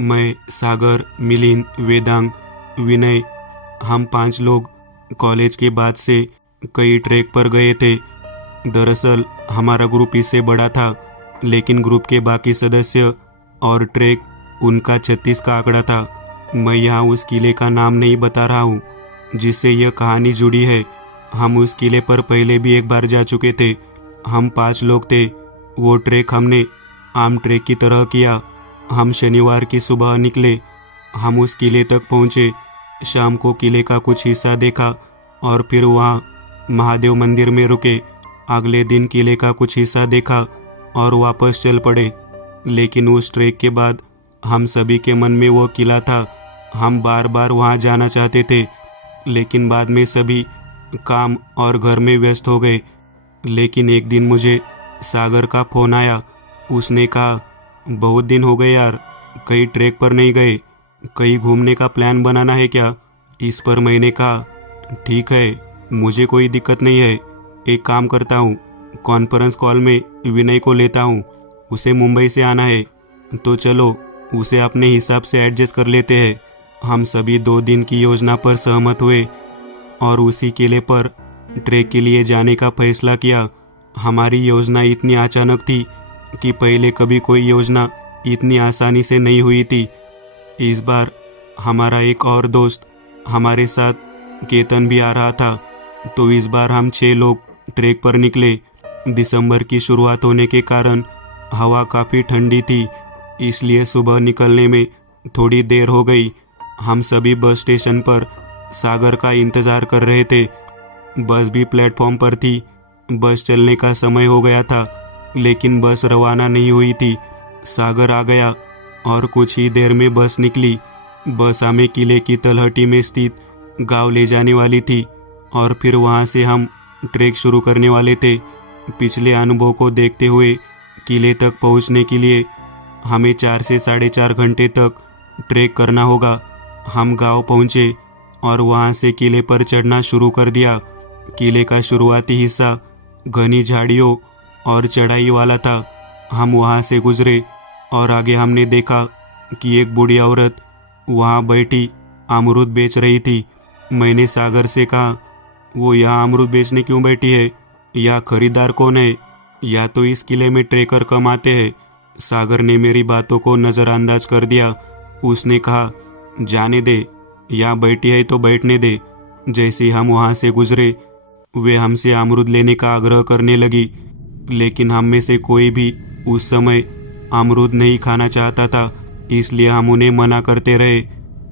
मैं, सागर, मिलिंद, वेदांग, विनय, हम 5 लोग कॉलेज के बाद से कई ट्रैक पर गए थे। दरअसल हमारा ग्रुप इससे बड़ा था, लेकिन ग्रुप के बाकी सदस्य और ट्रैक उनका 36 का आंकड़ा था। मैं यहाँ उस किले का नाम नहीं बता रहा हूँ जिससे यह कहानी जुड़ी है। हम उस किले पर पहले भी एक बार जा चुके थे। हम 5 लोग थे। वो ट्रैक हमने आम ट्रैक की तरह किया। हम शनिवार की सुबह निकले। हम उस किले तक पहुँचे। शाम को किले का कुछ हिस्सा देखा और फिर वहाँ महादेव मंदिर में रुके। अगले दिन किले का कुछ हिस्सा देखा और वापस चल पड़े। लेकिन उस ट्रैक के बाद हम सभी के मन में वो किला था। हम बार बार वहाँ जाना चाहते थे, लेकिन बाद में सभी काम और घर में व्यस्त हो गए। लेकिन एक दिन मुझे सागर का फ़ोन आया। उसने कहा, बहुत दिन हो गए यार, कहीं ट्रैक पर नहीं गए, कहीं घूमने का प्लान बनाना है क्या? इस पर मैंने कहा, ठीक है, मुझे कोई दिक्कत नहीं है। एक काम करता हूँ, कॉन्फ्रेंस कॉल में विनय को लेता हूँ। उसे मुंबई से आना है, तो चलो उसे अपने हिसाब से एडजस्ट कर लेते हैं। हम सभी 2 दिन की योजना पर सहमत हुए और उसी किले पर ट्रैक के लिए जाने का फैसला किया। हमारी योजना इतनी अचानक थी कि पहले कभी कोई योजना इतनी आसानी से नहीं हुई थी। इस बार हमारा एक और दोस्त हमारे साथ, केतन भी आ रहा था। तो इस बार हम 6 लोग ट्रैक पर निकले। दिसंबर की शुरुआत होने के कारण हवा काफ़ी ठंडी थी, इसलिए सुबह निकलने में थोड़ी देर हो गई। हम सभी बस स्टेशन पर सागर का इंतज़ार कर रहे थे। बस भी प्लेटफॉर्म पर थी। बस चलने का समय हो गया था, लेकिन बस रवाना नहीं हुई थी। सागर आ गया और कुछ ही देर में बस निकली। बस हमें किले की तलहटी में स्थित गांव ले जाने वाली थी और फिर वहां से हम ट्रैक शुरू करने वाले थे। पिछले अनुभव को देखते हुए किले तक पहुंचने के लिए हमें 4 से 4.5 घंटे तक ट्रैक करना होगा। हम गांव पहुंचे और वहां से किले पर चढ़ना शुरू कर दिया। किले का शुरुआती हिस्सा घनी झाड़ियों और चढ़ाई वाला था। हम वहां से गुजरे और आगे हमने देखा कि एक बूढ़ी औरत वहां बैठी अमरूद बेच रही थी। मैंने सागर से कहा, वो यहाँ अमरूद बेचने क्यों बैठी है? या खरीदार कौन है? या तो इस किले में ट्रेकर कम आते हैं? सागर ने मेरी बातों को नज़रअंदाज कर दिया। उसने कहा, जाने दे, यहाँ बैठी है तो बैठने दे। जैसे ही हम वहाँ से गुजरे, वे हमसे अमरूद लेने का आग्रह करने लगी, लेकिन हम में से कोई भी उस समय अमरूद नहीं खाना चाहता था, इसलिए हम उन्हें मना करते रहे।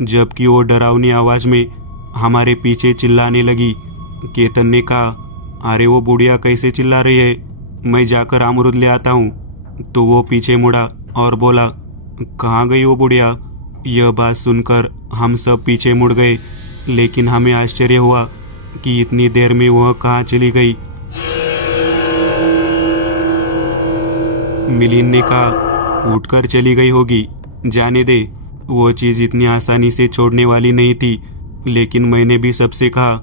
जबकि वो डरावनी आवाज़ में हमारे पीछे चिल्लाने लगी। केतन ने कहा, अरे वो बुढ़िया कैसे चिल्ला रही है, मैं जाकर अमरूद ले आता हूँ। तो वो पीछे मुड़ा और बोला, कहाँ गई वो बुढ़िया? यह बात सुनकर हम सब पीछे मुड़ गए, लेकिन हमें आश्चर्य हुआ कि इतनी देर में वह कहाँ चली गई। मिलिंद ने कहा, उठकर चली गई होगी, जाने दे, वो चीज़ इतनी आसानी से छोड़ने वाली नहीं थी। लेकिन मैंने भी सबसे कहा,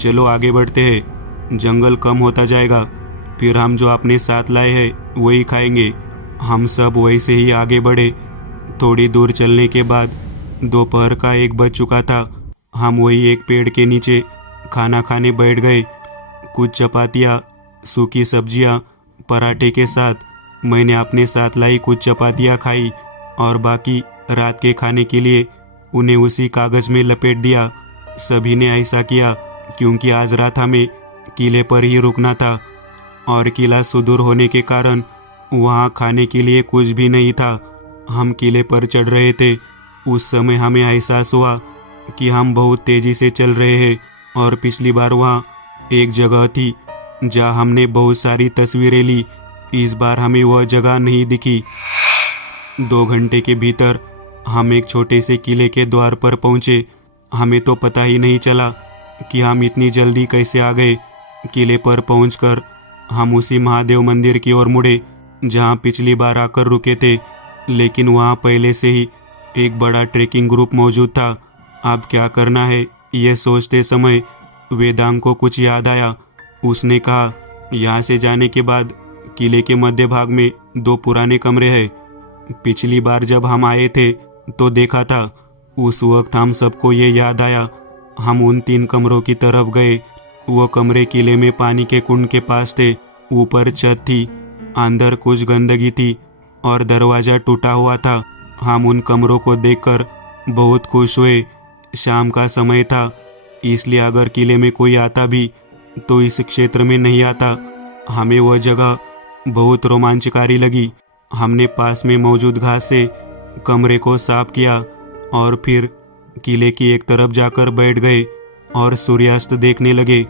चलो आगे बढ़ते हैं, जंगल कम होता जाएगा, फिर हम जो अपने साथ लाए हैं वही खाएंगे। हम सब वैसे ही आगे बढ़े। थोड़ी दूर चलने के बाद दोपहर का 1 बज चुका था। हम वही एक पेड़ के नीचे खाना खाने बैठ गए। कुछ चपातियाँ, सूखी सब्जियाँ, पराठे के साथ मैंने अपने साथ लाई कुछ चपातियाँ खाई और बाकी रात के खाने के लिए उन्हें उसी कागज़ में लपेट दिया। सभी ने ऐसा किया क्योंकि आज रात हमें किले पर ही रुकना था और किला सुदूर होने के कारण वहाँ खाने के लिए कुछ भी नहीं था। हम किले पर चढ़ रहे थे। उस समय हमें एहसास हुआ कि हम बहुत तेज़ी से चल रहे हैं और पिछली बार वहाँ एक जगह थी जहाँ हमने बहुत सारी तस्वीरें ली। इस बार हमें वह जगह नहीं दिखी। 2 घंटे के भीतर हम एक छोटे से किले के द्वार पर पहुँचे। हमें तो पता ही नहीं चला कि हम इतनी जल्दी कैसे आ गए। किले पर पहुंचकर हम उसी महादेव मंदिर की ओर मुड़े जहां पिछली बार आकर रुके थे, लेकिन वहां पहले से ही एक बड़ा ट्रेकिंग ग्रुप मौजूद था। अब क्या करना है ये सोचते समय वेदांग को कुछ याद आया। उसने कहा, यहाँ से जाने के बाद किले के मध्य भाग में 2 पुराने कमरे हैं। पिछली बार जब हम आए थे तो देखा था। उस वक्त हम सबको ये याद आया। हम उन 3 कमरों की तरफ गए। वो कमरे किले में पानी के कुंड के पास थे। ऊपर छत थी, अंदर कुछ गंदगी थी और दरवाज़ा टूटा हुआ था। हम उन कमरों को देखकर बहुत खुश हुए। शाम का समय था, इसलिए अगर किले में कोई आता भी तो इस क्षेत्र में नहीं आता। हमें वह जगह बहुत रोमांचकारी लगी। हमने पास में मौजूद घास से कमरे को साफ किया और फिर किले की एक तरफ जाकर बैठ गए और सूर्यास्त देखने लगे।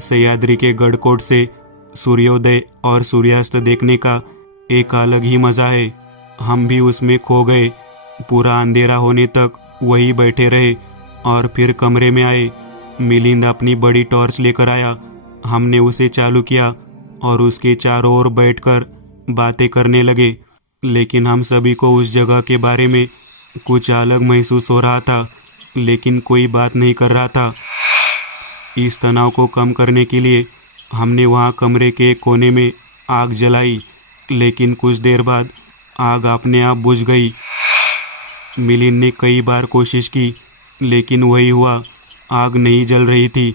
सह्याद्री के गढ़कोट से सूर्योदय और सूर्यास्त देखने का एक अलग ही मज़ा है। हम भी उसमें खो गए। पूरा अंधेरा होने तक वहीं बैठे रहे और फिर कमरे में आए। मिलिंद अपनी बड़ी टॉर्च लेकर आया। हमने उसे चालू किया और उसके चारों ओर बैठकर बातें करने लगे। लेकिन हम सभी को उस जगह के बारे में कुछ अलग महसूस हो रहा था, लेकिन कोई बात नहीं कर रहा था। इस तनाव को कम करने के लिए हमने वहाँ कमरे के एक कोने में आग जलाई, लेकिन कुछ देर बाद आग अपने आप बुझ गई। मिलिंद ने कई बार कोशिश की, लेकिन वही हुआ, आग नहीं जल रही थी।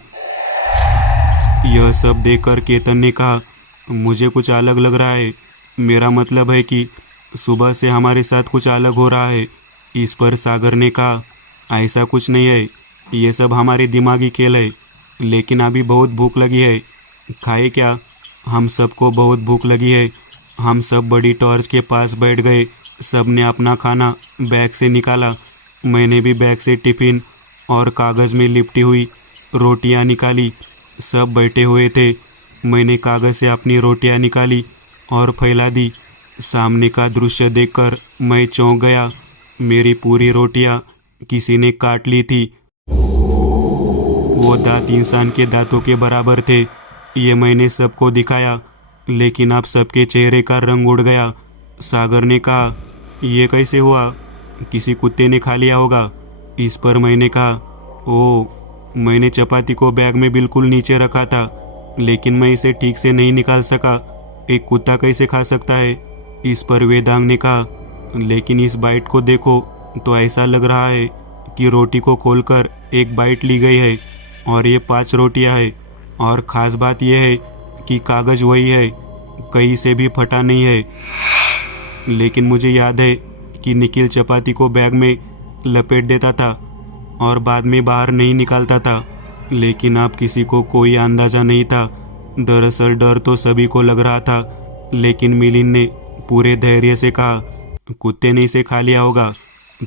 यह सब देखकर केतन ने कहा, मुझे कुछ अलग लग रहा है। मेरा मतलब है कि सुबह से हमारे साथ कुछ अलग हो रहा है। इस पर सागर ने कहा, ऐसा कुछ नहीं है, ये सब हमारे दिमागी खेल है। लेकिन अभी बहुत भूख लगी है, खाए क्या? हम सबको बहुत भूख लगी है। हम सब बड़ी टॉर्च के पास बैठ गए। सब ने अपना खाना बैग से निकाला। मैंने भी बैग से टिफ़िन और कागज़ में लिपटी हुई रोटियां निकाली। सब बैठे हुए थे। मैंने कागज़ से अपनी रोटियां निकाली और फैला दी। सामने का दृश्य देखकर मैं चौंक गया। मेरी पूरी रोटियां किसी ने काट ली थी। वो दांत इंसान के दांतों के बराबर थे। ये मैंने सबको दिखाया, लेकिन अब सबके चेहरे का रंग उड़ गया। सागर ने कहा, ये कैसे हुआ? किसी कुत्ते ने खा लिया होगा। इस पर मैंने कहा, ओह, मैंने चपाती को बैग में बिल्कुल नीचे रखा था, लेकिन मैं इसे ठीक से नहीं निकाल सका। एक कुत्ता कैसे खा सकता है? इस पर वेदांग ने कहा, लेकिन इस बाइट को देखो तो ऐसा लग रहा है कि रोटी को खोलकर एक बाइट ली गई है और ये 5 रोटियां है। और ख़ास बात यह है कि कागज़ वही है, कहीं से भी फटा नहीं है। लेकिन मुझे याद है कि निखिल चपाती को बैग में लपेट देता था और बाद में बाहर नहीं निकालता था। लेकिन अब किसी को कोई अंदाज़ा नहीं था। दरअसल डर तो सभी को लग रहा था, लेकिन मिलिंद ने पूरे धैर्य से कहा, कुत्ते ने इसे खा लिया होगा,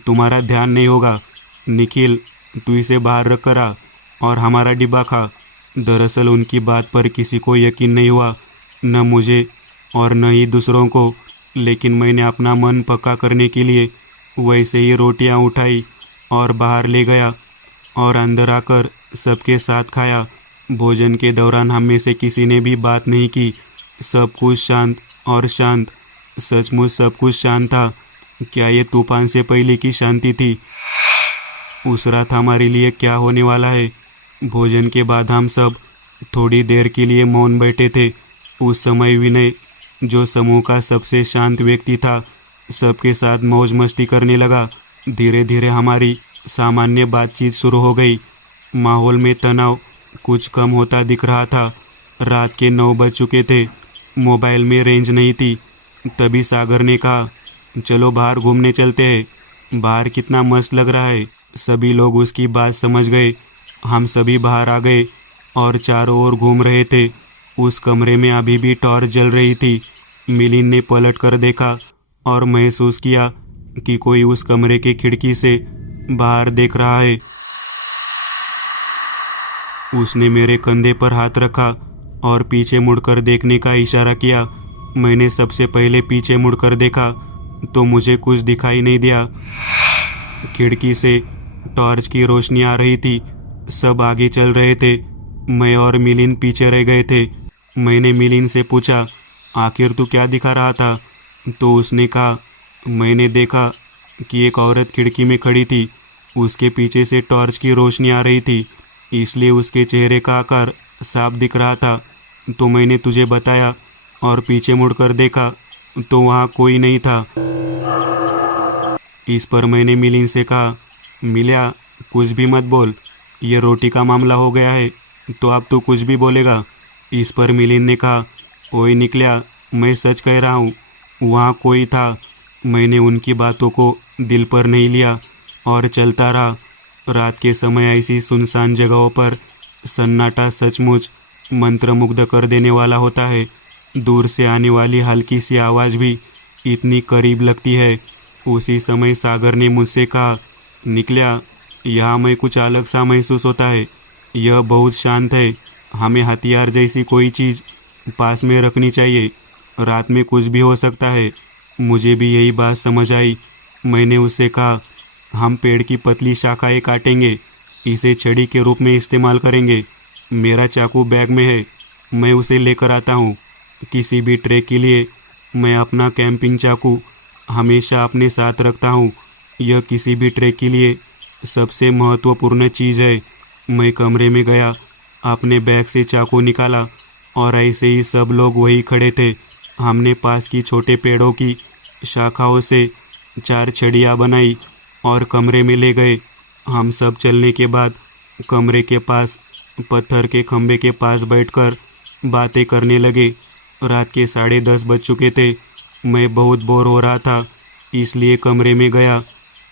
तुम्हारा ध्यान नहीं होगा। निखिल, तू इसे बाहर रख कर आ और हमारा डिब्बा खा। दरअसल उनकी बात पर किसी को यकीन नहीं हुआ, न मुझे और न ही दूसरों को। लेकिन मैंने अपना मन पक्का करने के लिए वैसे ही रोटियां उठाई और बाहर ले गया और अंदर आकर सबके साथ खाया। भोजन के दौरान हम में से किसी ने भी बात नहीं की। सब कुछ शांत और शांत। सचमुच सब कुछ शांत था। क्या ये तूफान से पहले की शांति थी? उस रात हमारे लिए क्या होने वाला है? भोजन के बाद हम सब थोड़ी देर के लिए मौन बैठे थे। उस समय विनय, जो समूह का सबसे शांत व्यक्ति था, सबके साथ मौज मस्ती करने लगा। धीरे धीरे हमारी सामान्य बातचीत शुरू हो गई। माहौल में तनाव कुछ कम होता दिख रहा था। रात के 9 बज चुके थे। मोबाइल में रेंज नहीं थी। तभी सागर ने कहा, चलो बाहर घूमने चलते हैं। बाहर कितना मस्त लग रहा है। सभी लोग उसकी बात समझ गए। हम सभी बाहर आ गए और चारों ओर घूम रहे थे। उस कमरे में अभी भी टॉर्च जल रही थी। मिलिंद ने पलट कर देखा और महसूस किया कि कोई उस कमरे की खिड़की से बाहर देख रहा है। उसने मेरे कंधे पर हाथ रखा और पीछे मुड़कर देखने का इशारा किया। मैंने सबसे पहले पीछे मुड़कर देखा तो मुझे कुछ दिखाई नहीं दिया। खिड़की से टॉर्च की रोशनी आ रही थी। सब आगे चल रहे थे। मैं और मिलिंद पीछे रह गए थे। मैंने मिलिंद से पूछा, आखिर तू क्या दिखा रहा था? तो उसने कहा, मैंने देखा कि एक औरत खिड़की में खड़ी थी। उसके पीछे से टॉर्च की रोशनी आ रही थी, इसलिए उसके चेहरे का आकार साफ दिख रहा था। तो मैंने तुझे बताया और पीछे मुड़कर देखा तो वहाँ कोई नहीं था। इस पर मैंने मिलिंद से कहा, मिलिया कुछ भी मत बोल, ये रोटी का मामला हो गया है तो अब तू कुछ भी बोलेगा। इस पर मिलिंद ने कहा, ओए निकलिया, मैं सच कह रहा हूँ, वहाँ कोई था। मैंने उनकी बातों को दिल पर नहीं लिया और चलता रहा। रात के समय ऐसी सुनसान जगहों पर सन्नाटा सचमुच मंत्रमुग्ध कर देने वाला होता है। दूर से आने वाली हल्की सी आवाज़ भी इतनी करीब लगती है। उसी समय सागर ने मुझसे कहा, निकलिया, यहाँ मैं कुछ अलग सा महसूस होता है। यह बहुत शांत है। हमें हथियार जैसी कोई चीज़ पास में रखनी चाहिए। रात में कुछ भी हो सकता है। मुझे भी यही बात समझ आई। मैंने उससे कहा, हम पेड़ की पतली शाखाएं काटेंगे, इसे छड़ी के रूप में इस्तेमाल करेंगे। मेरा चाकू बैग में है, मैं उसे लेकर आता हूँ। किसी भी ट्रैक के लिए मैं अपना कैंपिंग चाकू हमेशा अपने साथ रखता हूँ। यह किसी भी ट्रैक के लिए सबसे महत्वपूर्ण चीज़ है। मैं कमरे में गया, अपने बैग से चाकू निकाला और ऐसे ही सब लोग वही खड़े थे। हमने पास की छोटे पेड़ों की शाखाओं से 4 छड़ियाँ बनाई और कमरे में ले गए। हम सब चलने के बाद कमरे के पास पत्थर के खंभे के पास बैठकर बातें करने लगे। रात के 10:30 बज चुके थे। मैं बहुत बोर हो रहा था, इसलिए कमरे में गया।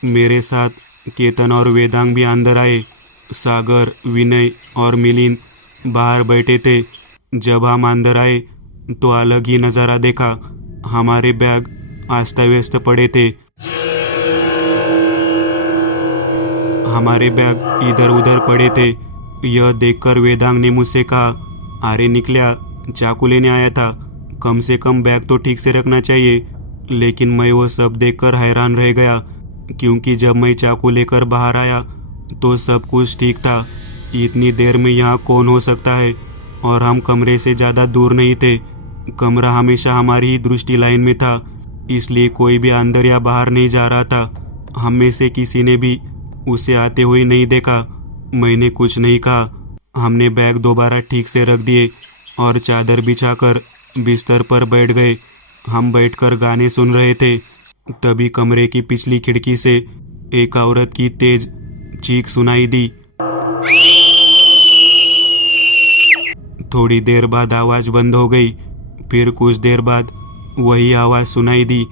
मेरे साथ केतन और वेदांग भी अंदर आए। सागर, विनय और मिलिंद बाहर बैठे थे। जब हम अंदर आए तो अलग ही नज़ारा देखा। हमारे बैग अस्त व्यस्त पड़े थे। हमारे बैग इधर उधर पड़े थे। यह देखकर वेदांग ने मुझसे कहा, अरे निकलिया, चाकू लेने आया था, कम से कम बैग तो ठीक से रखना चाहिए। लेकिन मैं वो सब देखकर हैरान रह गया, क्योंकि जब मैं चाकू लेकर बाहर आया तो सब कुछ ठीक था। इतनी देर में यहाँ कौन हो सकता है? और हम कमरे से ज़्यादा दूर नहीं थे। कमरा हमेशा हमारी ही दृष्टि लाइन में था, इसलिए कोई भी अंदर या बाहर नहीं जा रहा था। हम में से किसी ने भी उसे आते हुए नहीं देखा। मैंने कुछ नहीं कहा। हमने बैग दोबारा ठीक से रख दिए और चादर बिछाकर बिस्तर पर बैठ गए। हम बैठकर गाने सुन रहे थे। तभी कमरे की पिछली खिड़की से एक औरत की तेज चीख सुनाई दी। थोड़ी देर बाद आवाज बंद हो गई। फिर कुछ देर बाद वही आवाज सुनाई दी।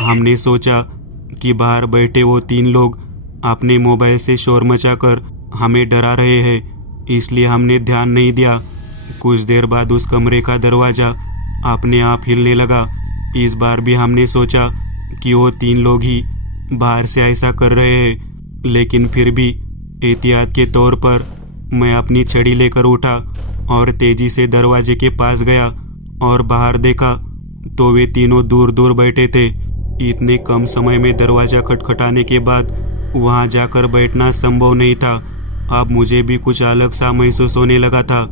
हमने सोचा कि बाहर बैठे वो 3 लोग अपने मोबाइल से शोर मचाकर हमें डरा रहे हैं, इसलिए हमने ध्यान नहीं दिया। कुछ देर बाद उस कमरे का दरवाज़ा अपने आप हिलने लगा। इस बार भी हमने सोचा कि वो 3 लोग ही बाहर से ऐसा कर रहे हैं, लेकिन फिर भी एहतियात के तौर पर मैं अपनी छड़ी लेकर उठा और तेजी से दरवाजे के पास गया और बाहर देखा तो वे तीनों दूर दूर बैठे थे। इतने कम समय में दरवाज़ा खटखटाने के बाद वहां जाकर बैठना संभव नहीं था। अब मुझे भी कुछ अलग सा महसूस होने लगा था।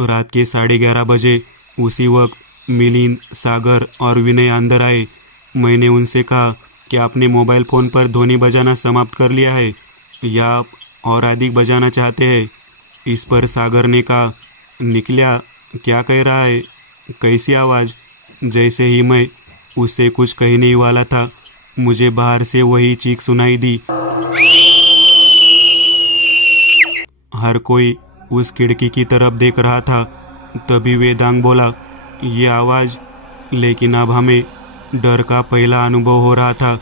रात के 11:30 बजे उसी वक्त मिलिंद, सागर और विनय अंदर आए। मैंने उनसे कहा कि आपने मोबाइल फ़ोन पर ध्वनि बजाना समाप्त कर लिया है या आप और अधिक बजाना चाहते हैं? इस पर सागर ने कहा, निकलिया, क्या कह रहा है? कैसी आवाज़? जैसे ही मैं उससे कुछ कहने ही वाला था, मुझे बाहर से वही चीख सुनाई दी। हर कोई उस खिड़की की तरफ देख रहा था। तभी वेदांग बोला, ये आवाज़। लेकिन अब हमें डर का पहला अनुभव हो रहा था।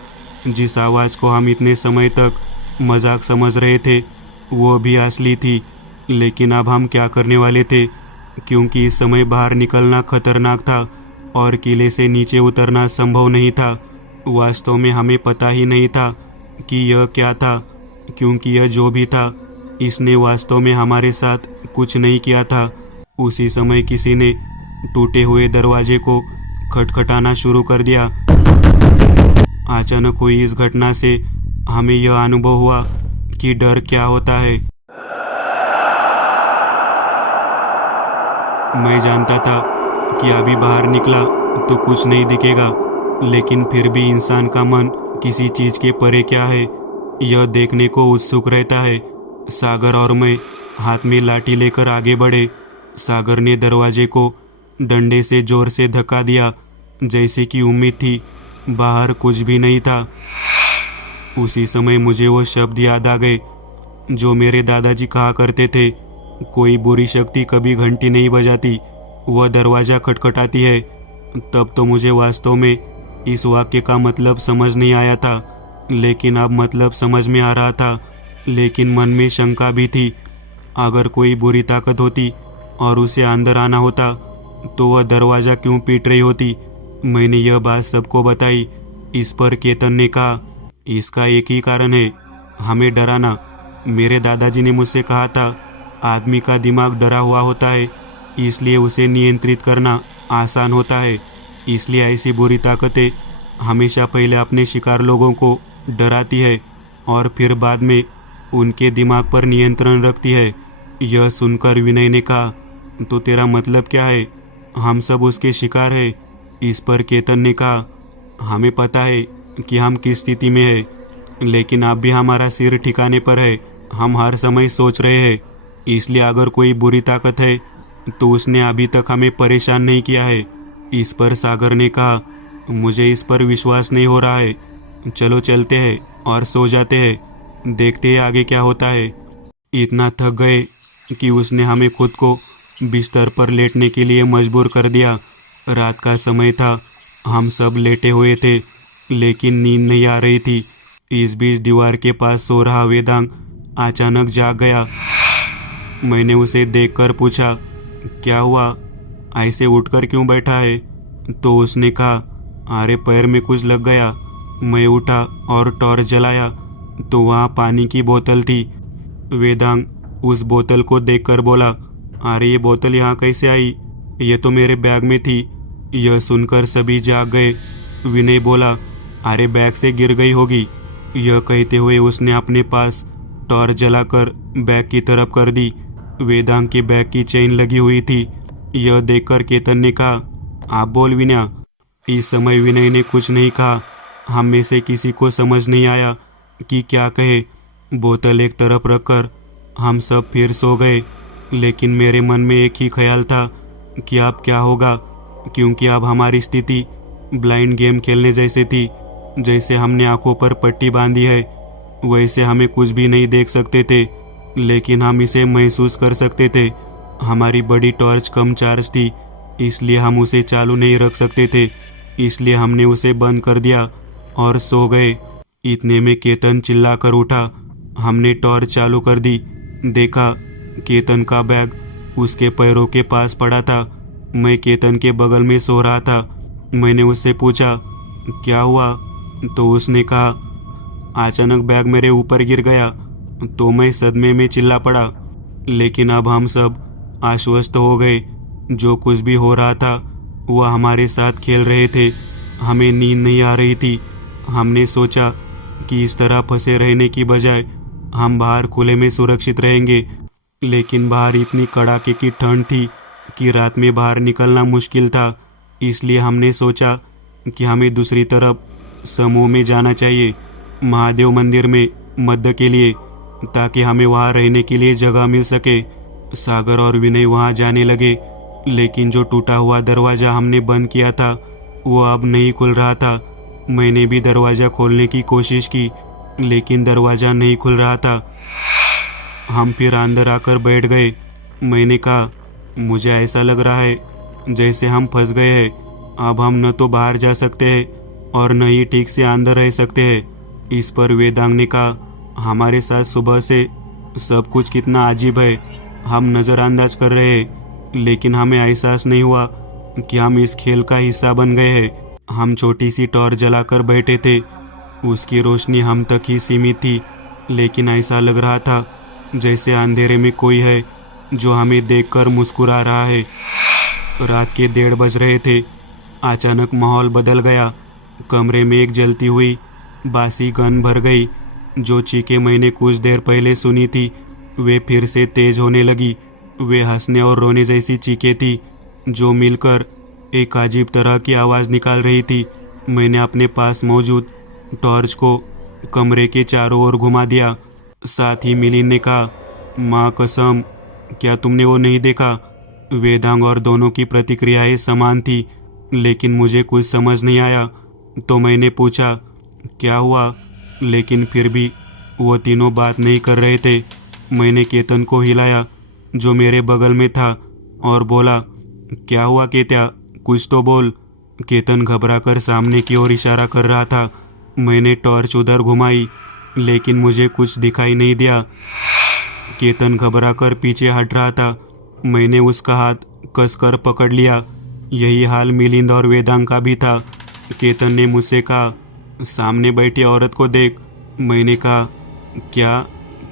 जिस आवाज़ को हम इतने समय तक मजाक समझ रहे थे, वो भी असली थी। लेकिन अब हम क्या करने वाले थे, क्योंकि इस समय बाहर निकलना खतरनाक था और किले से नीचे उतरना संभव नहीं था। वास्तव में हमें पता ही नहीं था कि यह क्या था, क्योंकि यह जो भी था, इसने वास्तव में हमारे साथ कुछ नहीं किया था। उसी समय किसी ने टूटे हुए दरवाजे को खटखटाना शुरू कर दिया। अचानक हुई इस घटना से हमें यह अनुभव हुआ कि डर क्या होता है। मैं जानता था कि अभी बाहर निकला तो कुछ नहीं दिखेगा, लेकिन फिर भी इंसान का मन किसी चीज़ के परे क्या है, यह देखने को उत्सुक रहता है। सागर और मैं हाथ में लाठी लेकर आगे बढ़े। सागर ने दरवाजे को डंडे से जोर से धक्का दिया, जैसे कि उम्मीद थी बाहर कुछ भी नहीं था। उसी समय मुझे वो शब्द याद आ गए जो मेरे दादाजी कहा करते थे, कोई बुरी शक्ति कभी घंटी नहीं बजाती, वह दरवाज़ा खटखटाती है। तब तो मुझे वास्तव में इस वाक्य का मतलब समझ नहीं आया था, लेकिन अब मतलब समझ में आ रहा था। लेकिन मन में शंका भी थी, अगर कोई बुरी ताकत होती और उसे अंदर आना होता तो वह दरवाज़ा क्यों पीट रही होती। मैंने यह बात सबको बताई। इस पर केतन ने कहा, इसका एक ही कारण है, हमें डराना। मेरे दादाजी ने मुझसे कहा था, आदमी का दिमाग डरा हुआ होता है, इसलिए उसे नियंत्रित करना आसान होता है। इसलिए ऐसी बुरी ताकतें हमेशा पहले अपने शिकार लोगों को डराती है और फिर बाद में उनके दिमाग पर नियंत्रण रखती है। यह सुनकर विनय ने कहा, तो तेरा मतलब क्या है? हम सब उसके शिकार हैं। इस पर केतन ने कहा, हमें पता है कि हम किस स्थिति में है, लेकिन अब भी हमारा सिर ठिकाने पर है। हम हर समय सोच रहे हैं, इसलिए अगर कोई बुरी ताकत है तो उसने अभी तक हमें परेशान नहीं किया है। इस पर सागर ने कहा, मुझे इस पर विश्वास नहीं हो रहा है। चलो चलते हैं और सो जाते हैं, देखते हैं आगे क्या होता है। इतना थक गए कि उसने हमें खुद को बिस्तर पर लेटने के लिए मजबूर कर दिया। रात का समय था, हम सब लेटे हुए थे, लेकिन नींद नहीं आ रही थी। इस बीच दीवार के पास सो रहा वेदांग अचानक जाग गया। मैंने उसे देखकर पूछा, क्या हुआ, ऐसे उठकर क्यों बैठा है? तो उसने कहा, अरे पैर में कुछ लग गया। मैं उठा और टॉर्च जलाया तो वहाँ पानी की बोतल थी। वेदांग उस बोतल को देखकर बोला, अरे ये बोतल यहाँ कैसे आई? ये तो मेरे बैग में थी। यह सुनकर सभी जाग गए। विनय बोला, अरे बैग से गिर गई होगी। यह कहते हुए उसने अपने पास टॉर्च जलाकर बैग की तरफ कर दी। वेदांग के बैग की चेन लगी हुई थी। यह देखकर केतन ने कहा, आप बोल विनय। इस समय विनय ने कुछ नहीं कहा। हम में से किसी को समझ नहीं आया कि क्या कहे। बोतल एक तरफ रखकर हम सब फिर सो गए, लेकिन मेरे मन में एक ही ख्याल था कि अब क्या होगा, क्योंकि अब हमारी स्थिति ब्लाइंड गेम खेलने जैसे थी। जैसे हमने आंखों पर पट्टी बांधी है, वैसे हमें कुछ भी नहीं देख सकते थे, लेकिन हम इसे महसूस कर सकते थे। हमारी बड़ी टॉर्च कम चार्ज थी, इसलिए हम उसे चालू नहीं रख सकते थे, इसलिए हमने उसे बंद कर दिया और सो गए। इतने में केतन चिल्लाकर उठा। हमने टॉर्च चालू कर दी। देखा, केतन का बैग उसके पैरों के पास पड़ा था। मैं केतन के बगल में सो रहा था। मैंने उससे पूछा, क्या हुआ? तो उसने कहा, अचानक बैग मेरे ऊपर गिर गया। तो मैं सदमे में चिल्ला पड़ा। लेकिन अब हम सब आश्वस्त हो गए। जो कुछ भी हो रहा था वह हमारे साथ खेल रहे थे। हमें नींद नहीं आ रही थी। हमने सोचा कि इस तरह फंसे रहने की बजाय हम बाहर खुले में सुरक्षित रहेंगे, लेकिन बाहर इतनी कड़ाके की ठंड थी कि रात में बाहर निकलना मुश्किल था। इसलिए हमने सोचा कि हमें दूसरी तरफ समूह में जाना चाहिए, महादेव मंदिर में मध्य के लिए, ताकि हमें वहाँ रहने के लिए जगह मिल सके। सागर और विनय वहाँ जाने लगे, लेकिन जो टूटा हुआ दरवाज़ा हमने बंद किया था वो अब नहीं खुल रहा था। मैंने भी दरवाज़ा खोलने की कोशिश की, लेकिन दरवाज़ा नहीं खुल रहा था। हम फिर अंदर आकर बैठ गए। मैंने कहा, मुझे ऐसा लग रहा है जैसे हम फंस गए हैं। अब हम न तो बाहर जा सकते हैं और न ही ठीक से अंदर रह सकते हैं। इस पर वेदांग ने कहा, हमारे साथ सुबह से सब कुछ कितना अजीब है। हम नज़रअंदाज कर रहे हैं, लेकिन हमें एहसास नहीं हुआ कि हम इस खेल का हिस्सा बन गए हैं। हम छोटी सी टॉर्च जलाकर बैठे थे। उसकी रोशनी हम तक ही सीमित थी, लेकिन ऐसा लग रहा था जैसे अंधेरे में कोई है जो हमें देखकर मुस्कुरा रहा है। रात के 1:30 बज रहे थे। अचानक माहौल बदल गया। कमरे में एक जलती हुई बासी गन भर गई। जो चीखें मैंने कुछ देर पहले सुनी थी वे फिर से तेज होने लगी। वे हंसने और रोने जैसी चीखें थी जो मिलकर एक अजीब तरह की आवाज़ निकाल रही थी। मैंने अपने पास मौजूद टॉर्च को कमरे के चारों ओर घुमा दिया। साथ ही मिलिंद ने कहा, माँ कसम, क्या तुमने वो नहीं देखा? वेदांग और दोनों की प्रतिक्रियाएं समान थी, लेकिन मुझे कुछ समझ नहीं आया। तो मैंने पूछा क्या हुआ, लेकिन फिर भी वो तीनों बात नहीं कर रहे थे। मैंने केतन को हिलाया जो मेरे बगल में था और बोला, क्या हुआ केत्या, कुछ तो बोल। केतन घबराकर सामने की ओर इशारा कर रहा था। मैंने टॉर्च उधर घुमाई लेकिन मुझे कुछ दिखाई नहीं दिया। केतन घबराकर पीछे हट रहा था। मैंने उसका हाथ कसकर पकड़ लिया। यही हाल मिलिंद और वेदांग का भी था। केतन ने मुझसे कहा, सामने बैठी औरत को देख। मैंने कहा, क्या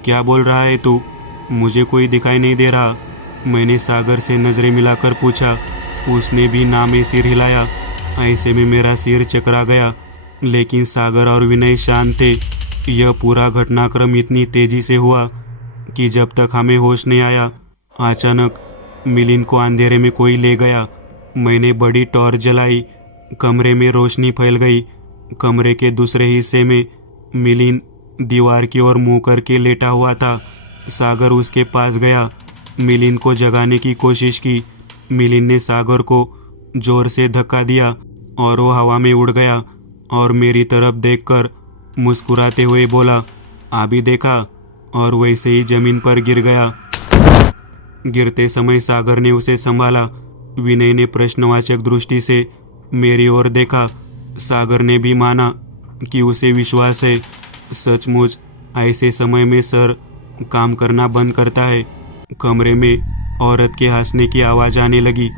क्या बोल रहा है तू, मुझे कोई दिखाई नहीं दे रहा। मैंने सागर से नज़रें मिलाकर पूछा। उसने भी ना में सिर हिलाया। ऐसे में मेरा सिर चकरा गया, लेकिन सागर और विनय शांत थे। यह पूरा घटनाक्रम इतनी तेजी से हुआ कि जब तक हमें होश नहीं आया, अचानक मिलिंद को अंधेरे में कोई ले गया। मैंने बड़ी टॉर्च जलाई। कमरे में रोशनी फैल गई। कमरे के दूसरे हिस्से में मिलिंद दीवार की ओर मुंह करके लेटा हुआ था। सागर उसके पास गया, मिलिंद को जगाने की कोशिश की। मिलिंद ने सागर को जोर से धक्का दिया और वो हवा में उड़ गया और मेरी तरफ देखकर मुस्कुराते हुए बोला, अभी देखा, और वैसे ही जमीन पर गिर गया। गिरते समय सागर ने उसे संभाला। विनय ने प्रश्नवाचक दृष्टि से मेरी ओर देखा। सागर ने भी माना कि उसे विश्वास है। सचमुच ऐसे समय में सर काम करना बंद करता है। कमरे में औरत के हंसने की आवाज आने लगी।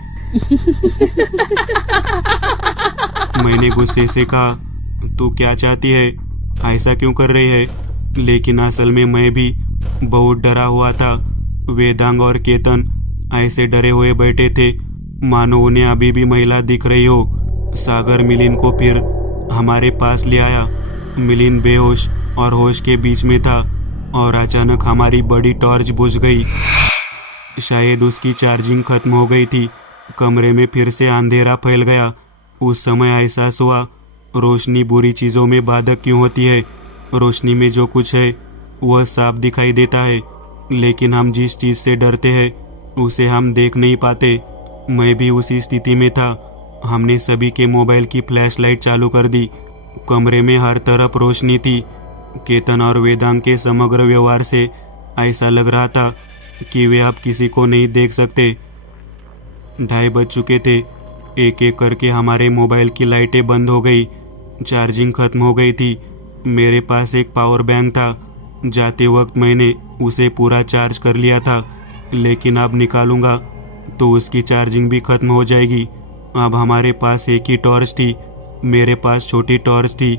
मैंने गुस्से से कहा, तू क्या चाहती है, ऐसा क्यों कर रही है? लेकिन असल में मैं भी बहुत डरा हुआ था। वेदांग और केतन ऐसे डरे हुए बैठे थे मानो उन्हें अभी भी महिला दिख रही हो। सागर मिलिंद को फिर हमारे पास ले आया। मिलिंद बेहोश और होश के बीच में था और अचानक हमारी बड़ी टॉर्च बुझ गई। शायद उसकी चार्जिंग खत्म हो गई थी। कमरे में फिर से अंधेरा फैल गया। उस समय एहसास हुआ, रोशनी बुरी चीज़ों में बाधक क्यों होती है। रोशनी में जो कुछ है वह साफ दिखाई देता है, लेकिन हम जिस चीज़ से डरते हैं उसे हम देख नहीं पाते। मैं भी उसी स्थिति में था। हमने सभी के मोबाइल की फ्लैशलाइट चालू कर दी। कमरे में हर तरफ रोशनी थी। केतन और वेदांग के समग्र व्यवहार से ऐसा लग रहा था कि वे अब किसी को नहीं देख सकते। 2:30 बज चुके थे। एक एक करके हमारे मोबाइल की लाइटें बंद हो गई। चार्जिंग खत्म हो गई थी। मेरे पास एक पावर बैंक था। जाते वक्त मैंने उसे पूरा चार्ज कर लिया था, लेकिन अब निकालूंगा तो उसकी चार्जिंग भी खत्म हो जाएगी। अब हमारे पास एक ही टॉर्च थी। मेरे पास छोटी टॉर्च थी,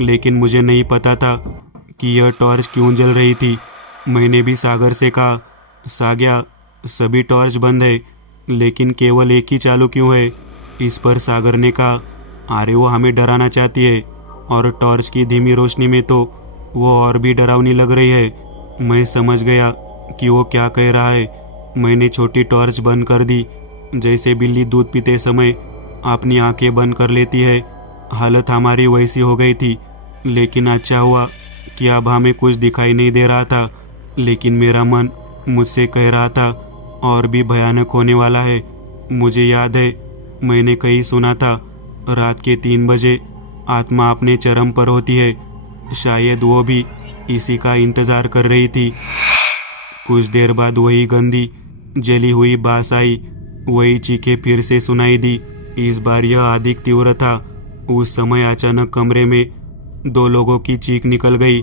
लेकिन मुझे नहीं पता था कि यह टॉर्च क्यों जल रही थी। मैंने भी सागर से कहा, साग्या, सभी टॉर्च बंद है, लेकिन केवल एक ही चालू क्यों है? इस पर सागर ने कहा, अरे वो हमें डराना चाहती है और टॉर्च की धीमी रोशनी में तो वो और भी डरावनी लग रही है। मैं समझ गया कि वो क्या कह रहा है। मैंने छोटी टॉर्च बंद कर दी, जैसे बिल्ली दूध पीते समय अपनी आंखें बंद कर लेती है। हालत हमारी वैसी हो गई थी, लेकिन अच्छा हुआ कि अब हमें कुछ दिखाई नहीं दे रहा था। लेकिन मेरा मन मुझसे कह रहा था और भी भयानक होने वाला है। मुझे याद है, मैंने कहीं सुना था, रात के 3 बजे आत्मा अपने चरम पर होती है। शायद वो भी इसी का इंतज़ार कर रही थी। कुछ देर बाद वही गंदी जली हुई बास आई। वही चीखें फिर से सुनाई दी। इस बार यह अधिक तीव्र था। उस समय अचानक कमरे में 2 लोगों की चीख निकल गई।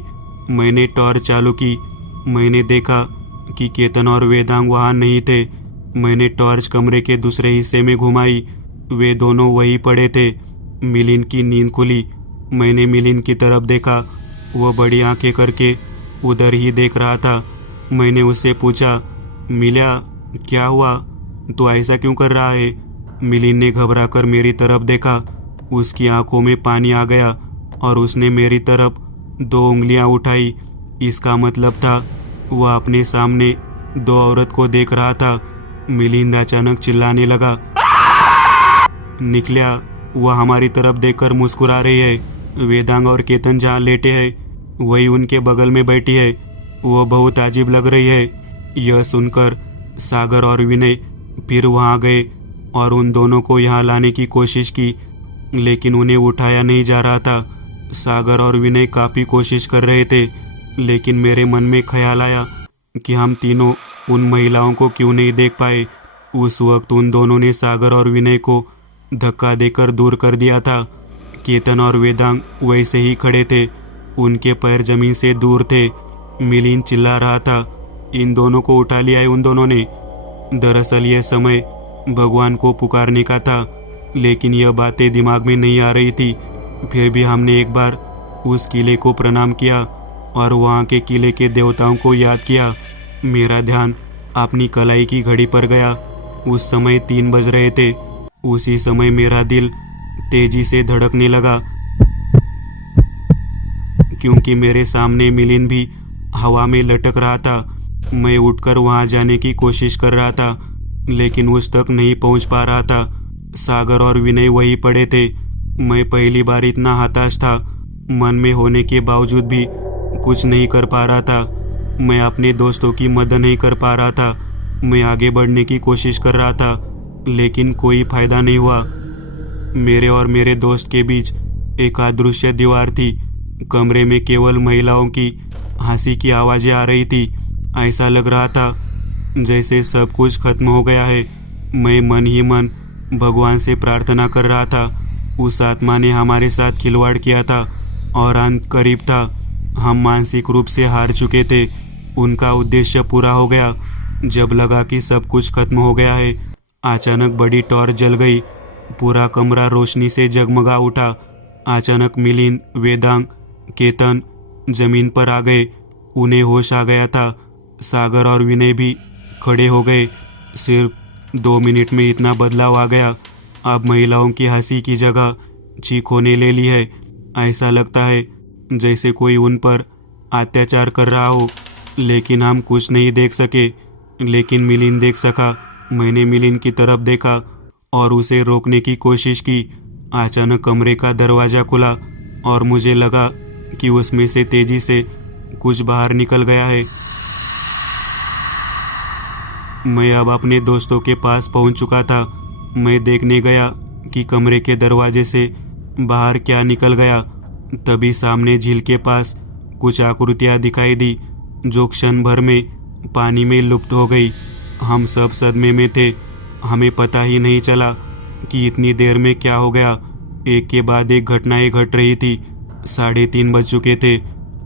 मैंने टॉर्च चालू की। मैंने देखा कि केतन और वेदांग वहाँ नहीं थे। मैंने टॉर्च कमरे के दूसरे हिस्से में घुमाई। वे दोनों वहीं पड़े थे। मिलिंद की नींद खुली। मैंने मिलिंद की तरफ देखा। वह बड़ी आंखें करके उधर ही देख रहा था। मैंने उससे पूछा, मिल्या, क्या हुआ, तो ऐसा क्यों कर रहा है? मिलिंद ने घबराकर मेरी तरफ देखा। उसकी आंखों में पानी आ गया और उसने मेरी तरफ 2 उंगलियां उठाई। इसका मतलब था वह अपने सामने 2 औरत को देख रहा था। मिलिंद अचानक चिल्लाने लगा, निकल्या, वह हमारी तरफ देखकर मुस्कुरा रही है। वेदांग और केतन जहाँ लेटे हैं वही उनके बगल में बैठी है। वह बहुत अजीब लग रही है। यह सुनकर सागर और विनय फिर वहाँ गए और उन दोनों को यहाँ लाने की कोशिश की। लेकिन उन्हें उठाया नहीं जा रहा था। सागर और विनय काफ़ी कोशिश कर रहे थे, लेकिन मेरे मन में ख्याल आया कि हम तीनों उन महिलाओं को क्यों नहीं देख पाए। उस वक्त उन दोनों ने सागर और विनय को धक्का देकर दूर कर दिया था। केतन और वेदांग वैसे ही खड़े थे, उनके पैर जमीन से दूर थे। मिलिंद चिल्ला रहा था, इन दोनों को उठा लिया है उन दोनों ने। दरअसल यह समय भगवान को पुकारने का था, लेकिन यह बातें दिमाग में नहीं आ रही थी। फिर भी हमने एक बार उस किले को प्रणाम किया और वहाँ के किले के देवताओं को याद किया। मेरा ध्यान अपनी कलाई की घड़ी पर गया। उस समय 3 बज रहे थे। उसी समय मेरा दिल तेजी से धड़कने लगा, क्योंकि मेरे सामने मिलिंद भी हवा में लटक रहा था। मैं उठकर वहां जाने की कोशिश कर रहा था, लेकिन उस तक नहीं पहुंच पा रहा था। सागर और विनय वहीं पड़े थे। मैं पहली बार इतना हताश था। मन में होने के बावजूद भी कुछ नहीं कर पा रहा था। मैं अपने दोस्तों की मदद नहीं कर पा रहा था। मैं आगे बढ़ने की कोशिश कर रहा था, लेकिन कोई फायदा नहीं हुआ। मेरे और मेरे दोस्त के बीच एक अदृश्य दीवार थी। कमरे में केवल महिलाओं की हंसी की आवाज़ें आ रही थी। ऐसा लग रहा था जैसे सब कुछ खत्म हो गया है। मैं मन ही मन भगवान से प्रार्थना कर रहा था। उस आत्मा ने हमारे साथ खिलवाड़ किया था और अंत करीब था। हम मानसिक रूप से हार चुके थे। उनका उद्देश्य पूरा हो गया। जब लगा कि सब कुछ खत्म हो गया है, अचानक बड़ी टॉर्च जल गई। पूरा कमरा रोशनी से जगमगा उठा। अचानक मिलिंद, वेदांग, केतन जमीन पर आ गए। उन्हें होश आ गया था। सागर और विनय भी खड़े हो गए। सिर्फ 2 मिनट में इतना बदलाव आ गया। अब महिलाओं की हंसी की जगह चीख होने ले ली है। ऐसा लगता है जैसे कोई उन पर अत्याचार कर रहा हो। लेकिन हम कुछ नहीं देख सके, लेकिन मिलिंद देख सका। मैंने मिलिंद की तरफ देखा और उसे रोकने की कोशिश की। अचानक कमरे का दरवाज़ा खुला और मुझे लगा कि उसमें से तेजी से कुछ बाहर निकल गया है। मैं अब अपने दोस्तों के पास पहुंच चुका था। मैं देखने गया कि कमरे के दरवाजे से बाहर क्या निकल गया। तभी सामने झील के पास कुछ आकृतियां दिखाई दी, जो क्षण भर में पानी में लुप्त हो गई। हम सब सदमे में थे। हमें पता ही नहीं चला कि इतनी देर में क्या हो गया। एक के बाद एक घटनाएं घट रही थी। 3:30 बज चुके थे।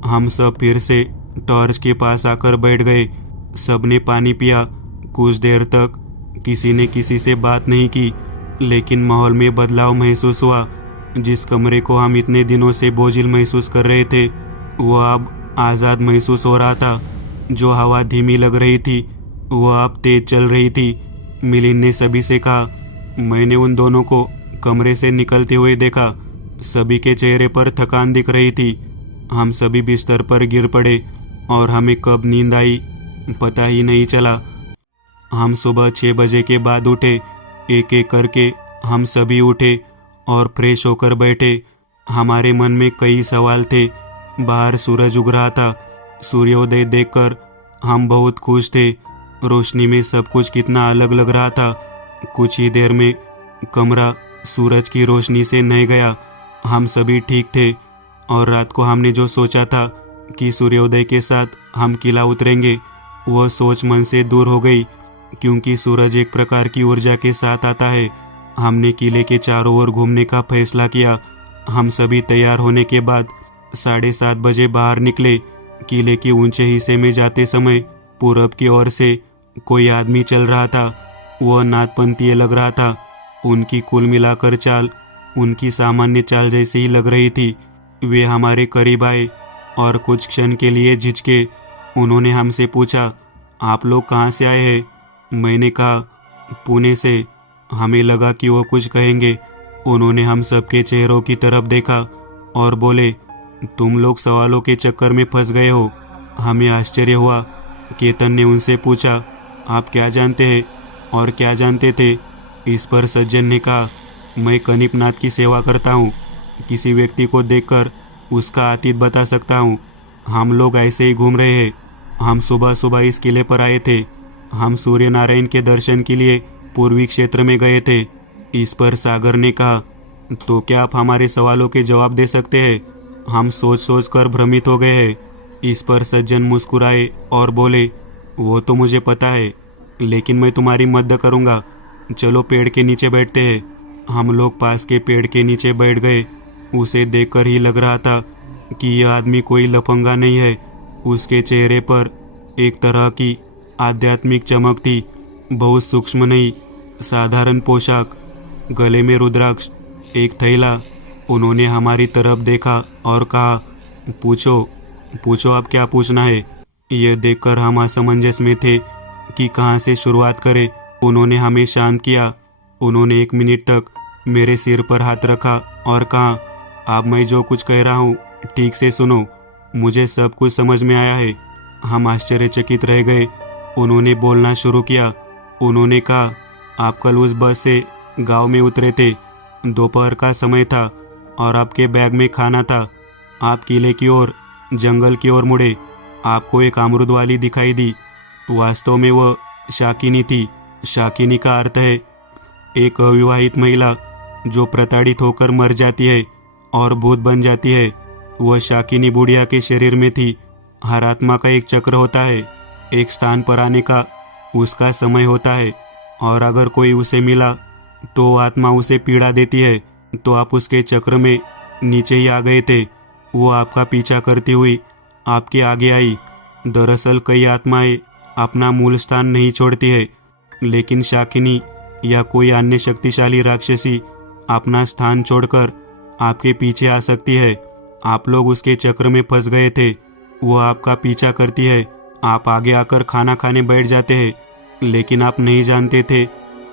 हम सब फिर से टॉर्च के पास आकर बैठ गए। सबने पानी पिया। कुछ देर तक किसी ने किसी से बात नहीं की, लेकिन माहौल में बदलाव महसूस हुआ। जिस कमरे को हम इतने दिनों से बोझिल महसूस कर रहे थे, वह अब आज़ाद महसूस हो रहा था। जो हवा धीमी लग रही थी, वह अब तेज चल रही थी। मिलिंद ने सभी से कहा, मैंने उन दोनों को कमरे से निकलते हुए देखा। सभी के चेहरे पर थकान दिख रही थी। हम सभी बिस्तर पर गिर पड़े और हमें कब नींद आई पता ही नहीं चला। हम सुबह 6 बजे के बाद उठे। एक एक करके हम सभी उठे और फ्रेश होकर बैठे। हमारे मन में कई सवाल थे। बाहर सूरज उग रहा था। सूर्योदय देखकर हम बहुत खुश थे। रोशनी में सब कुछ कितना अलग लग रहा था। कुछ ही देर में कमरा सूरज की रोशनी से नह गया। हम सभी ठीक थे और रात को हमने जो सोचा था कि सूर्योदय के साथ हम किला उतरेंगे, वह सोच मन से दूर हो गई, क्योंकि सूरज एक प्रकार की ऊर्जा के साथ आता है। हमने किले के चारों ओर घूमने का फैसला किया। हम सभी तैयार होने के बाद 7:30 बजे बाहर निकले। किले के ऊंचे हिस्से में जाते समय पूरब की ओर से कोई आदमी चल रहा था। वह नाथपंथीय लग रहा था। उनकी कुल मिलाकर चाल उनकी सामान्य चाल जैसी ही लग रही थी। वे हमारे करीब आए और कुछ क्षण के लिए झिझके। उन्होंने हमसे पूछा, आप लोग कहाँ से आए हैं? मैंने कहा, पुणे से। हमें लगा कि वो कुछ कहेंगे। उन्होंने हम सबके चेहरों की तरफ देखा और बोले, तुम लोग सवालों के चक्कर में फंस गए हो। हमें आश्चर्य हुआ। केतन ने उनसे पूछा, आप क्या जानते हैं और क्या जानते थे? इस पर सज्जन ने कहा, मैं कनिपनाथ की सेवा करता हूँ। किसी व्यक्ति को देखकर उसका अतीत बता सकता हूँ। हम लोग ऐसे ही घूम रहे हैं। हम सुबह सुबह इस किले पर आए थे। हम सूर्य नारायण के दर्शन के लिए पूर्वी क्षेत्र में गए थे। इस पर सागर ने कहा, तो क्या आप हमारे सवालों के जवाब दे सकते हैं? हम सोच सोच कर भ्रमित हो गए हैं। इस पर सज्जन मुस्कुराए और बोले, वो तो मुझे पता है, लेकिन मैं तुम्हारी मदद करूँगा। चलो पेड़ के नीचे बैठते हैं। हम लोग पास के पेड़ के नीचे बैठ गए। उसे देखकर ही लग रहा था कि यह आदमी कोई लफंगा नहीं है। उसके चेहरे पर एक तरह की आध्यात्मिक चमक थी, बहुत सूक्ष्म नहीं, साधारण पोशाक, गले में रुद्राक्ष, एक थैला। उन्होंने हमारी तरफ देखा और कहा, पूछो पूछो, अब क्या पूछना है? यह देखकर हम असमंजस में थे कि कहाँ से शुरुआत करें। उन्होंने हमें शांत किया। उन्होंने 1 मिनट तक मेरे सिर पर हाथ रखा और कहा, अब मैं जो कुछ कह रहा हूँ ठीक से सुनो, मुझे सब कुछ समझ में आया है। हम आश्चर्यचकित रह गए। उन्होंने बोलना शुरू किया। उन्होंने कहा, आप कल उस बस से गांव में उतरे थे। दोपहर का समय था और आपके बैग में खाना था। आप किले की ओर, जंगल की ओर मुड़े। आपको एक अमरूद वाली दिखाई दी। वास्तव में वह शाकिनी थी। शाकिनी का अर्थ है एक अविवाहित महिला जो प्रताड़ित होकर मर जाती है और भूत बन जाती है। वह शाकिनी बुढ़िया के शरीर में थी। हर आत्मा का एक चक्र होता है, एक स्थान पर आने का उसका समय होता है, और अगर कोई उसे मिला तो आत्मा उसे पीड़ा देती है। तो आप उसके चक्र में नीचे ही आ गए थे। वो आपका पीछा करती हुई आपके आगे आई। दरअसल कई आत्माएं अपना मूल स्थान नहीं छोड़ती है, लेकिन शाकिनी या कोई अन्य शक्तिशाली राक्षसी अपना स्थान छोड़कर आपके पीछे आ सकती है। आप लोग उसके चक्र में फंस गए थे। वो आपका पीछा करती है। आप आगे आकर खाना खाने बैठ जाते हैं, लेकिन आप नहीं जानते थे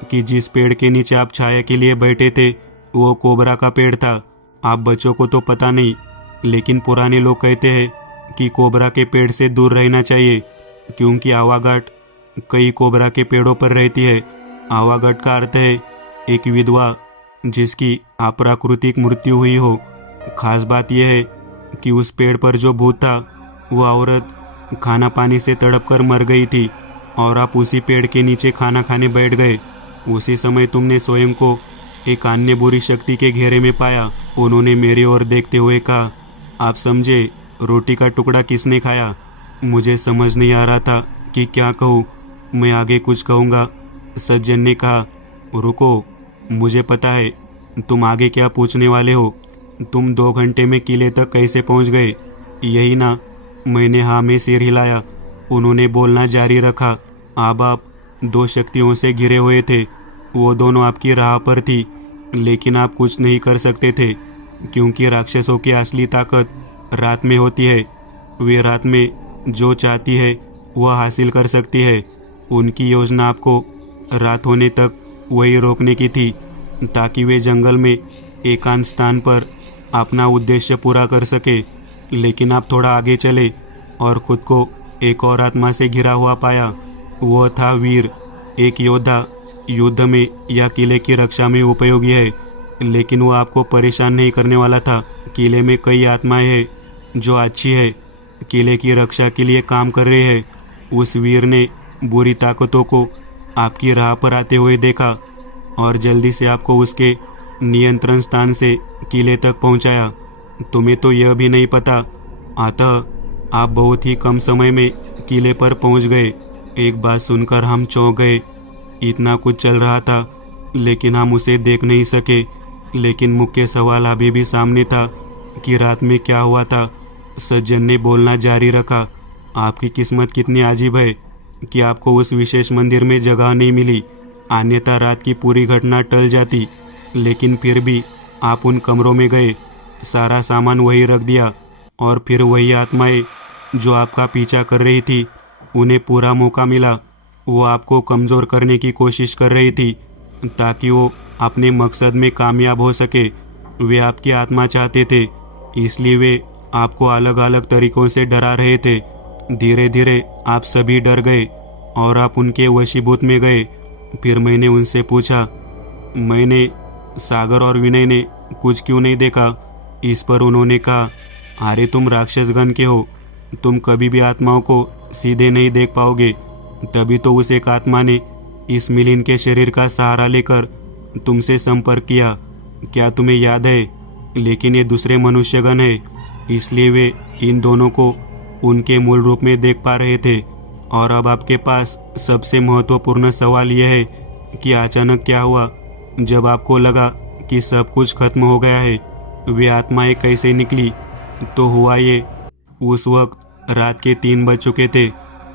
कि जिस पेड़ के नीचे आप छाया के लिए बैठे थे वो कोबरा का पेड़ था। आप बच्चों को तो पता नहीं, लेकिन पुराने लोग कहते हैं कि कोबरा के पेड़ से दूर रहना चाहिए, क्योंकि आवागढ़ कई कोबरा के पेड़ों पर रहती है। आवागढ़ का अर्थ है एक विधवा जिसकी अप्राकृतिक मृत्यु हुई हो। खास बात यह है कि उस पेड़ पर जो भूत था वो औरत खाना पानी से तड़प कर मर गई थी, और आप उसी पेड़ के नीचे खाना खाने बैठ गए। उसी समय तुमने स्वयं को एक अन्य बुरी शक्ति के घेरे में पाया। उन्होंने मेरी ओर देखते हुए कहा, आप समझे, रोटी का टुकड़ा किसने खाया? मुझे समझ नहीं आ रहा था कि क्या कहूँ। मैं आगे कुछ कहूँगा। सज्जन ने कहा, रुको, मुझे पता है तुम आगे क्या पूछने वाले हो। तुम 2 घंटे में किले तक कैसे पहुँच गए, यही ना? मैंने हाँ में सिर हिलाया। उन्होंने बोलना जारी रखा, अब आप 2 शक्तियों से घिरे हुए थे। वो दोनों आपकी राह पर थी, लेकिन आप कुछ नहीं कर सकते थे, क्योंकि राक्षसों की असली ताकत रात में होती है। वे रात में जो चाहती है वह हासिल कर सकती है। उनकी योजना आपको रात होने तक वही रोकने की थी, ताकि वे जंगल में एकांत स्थान पर अपना उद्देश्य पूरा कर सके। लेकिन आप थोड़ा आगे चले और खुद को एक और आत्मा से घिरा हुआ पाया। वह था वीर, एक योद्धा, युद्ध में या किले की रक्षा में उपयोगी है, लेकिन वह आपको परेशान नहीं करने वाला था। किले में कई आत्माएं हैं जो अच्छी है, किले की रक्षा के लिए काम कर रहे हैं। उस वीर ने बुरी ताकतों को आपकी राह पर आते हुए देखा और जल्दी से आपको उसके नियंत्रण स्थान से किले तक पहुंचाया। तुम्हें तो यह भी नहीं पता, अतः आप बहुत ही कम समय में किले पर पहुंच गए। एक बात सुनकर हम चौंक गए। इतना कुछ चल रहा था, लेकिन हम उसे देख नहीं सके। लेकिन मुख्य सवाल अभी भी सामने था कि रात में क्या हुआ था। सज्जन ने बोलना जारी रखा, आपकी किस्मत कितनी अजीब है कि आपको उस विशेष मंदिर में जगह नहीं मिली, अन्यथा रात की पूरी घटना टल जाती। लेकिन फिर भी आप उन कमरों में गए, सारा सामान वही रख दिया, और फिर वही आत्माएं जो आपका पीछा कर रही थी उन्हें पूरा मौका मिला। वो आपको कमज़ोर करने की कोशिश कर रही थी ताकि वो अपने मकसद में कामयाब हो सके। वे आपकी आत्मा चाहते थे, इसलिए वे आपको अलग अलग तरीक़ों से डरा रहे थे। धीरे धीरे आप सभी डर गए और आप उनके वशीभूत में गए। फिर मैंने उनसे पूछा, मैंने सागर और विनय ने कुछ क्यों नहीं देखा? इस पर उन्होंने कहा, अरे तुम राक्षसगण के हो, तुम कभी भी आत्माओं को सीधे नहीं देख पाओगे। तभी तो उस एक आत्मा ने इस मिलिन के शरीर का सहारा लेकर तुमसे संपर्क किया। क्या तुम्हें याद है? लेकिन ये दूसरे मनुष्यगण है, इसलिए वे इन दोनों को उनके मूल रूप में देख पा रहे थे। और अब आपके पास सबसे महत्वपूर्ण सवाल यह है कि अचानक क्या हुआ जब आपको लगा कि सब कुछ खत्म हो गया है? वे आत्माएं कैसे निकली? तो हुआ ये, उस वक्त रात के 3 बज चुके थे।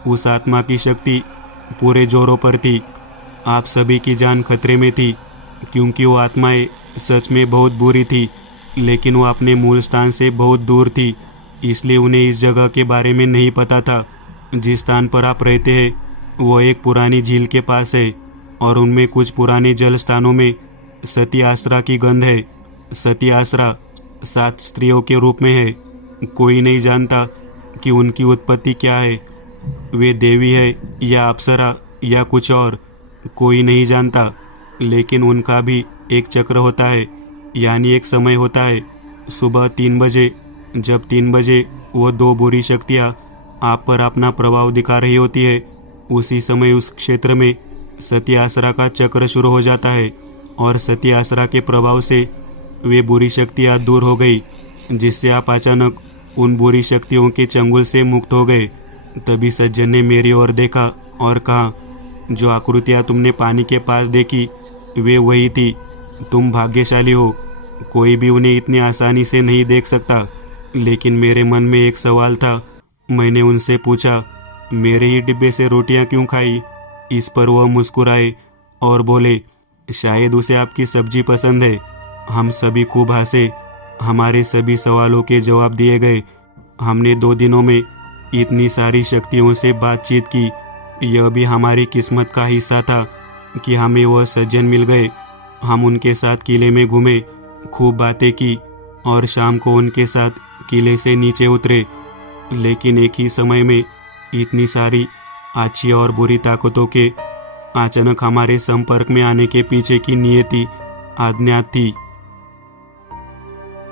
उस आत्मा की शक्ति पूरे जोरों पर थी। आप सभी की जान खतरे में थी, क्योंकि वो आत्माएं सच में बहुत बुरी थी, लेकिन वो अपने मूल स्थान से बहुत दूर थी, इसलिए उन्हें इस जगह के बारे में नहीं पता था। जिस स्थान पर आप रहते हैं वो एक पुरानी झील के पास है, और उनमें कुछ पुराने जल स्थानों में सती आसरा की गंध है। सती आसरा 7 स्त्रियों के रूप में है। कोई नहीं जानता कि उनकी उत्पत्ति क्या है, वे देवी है या अप्सरा या कुछ और, कोई नहीं जानता। लेकिन उनका भी एक चक्र होता है, यानी एक समय होता है, सुबह 3 बजे। जब 3 बजे वो 2 बुरी शक्तियाँ आप पर अपना प्रभाव दिखा रही होती है, उसी समय उस क्षेत्र में सती आसरा का चक्र शुरू हो जाता है, और सती आसरा के प्रभाव से वे बुरी शक्तियाँ दूर हो गई, जिससे आप अचानक उन बुरी शक्तियों के चंगुल से मुक्त हो गए। तभी सज्जन ने मेरी ओर देखा और कहा, जो आकृतियाँ तुमने पानी के पास देखी वे वही थी। तुम भाग्यशाली हो, कोई भी उन्हें इतनी आसानी से नहीं देख सकता। लेकिन मेरे मन में एक सवाल था। मैंने उनसे पूछा, मेरे ही डिब्बे से रोटियां क्यों खाई? इस पर वह मुस्कुराए और बोले, शायद उसे आपकी सब्जी पसंद है। हम सभी खूब हंसे। हमारे सभी सवालों के जवाब दिए गए। हमने 2 दिनों में इतनी सारी शक्तियों से बातचीत की। यह भी हमारी किस्मत का हिस्सा था कि हमें वह सज्जन मिल गए। हम उनके साथ किले में घूमे, खूब बातें की, और शाम को उनके साथ किले से नीचे उतरे। लेकिन एक ही समय में इतनी सारी अच्छी और बुरी ताकतों के अचानक हमारे संपर्क में आने के पीछे की नियति अज्ञात थी।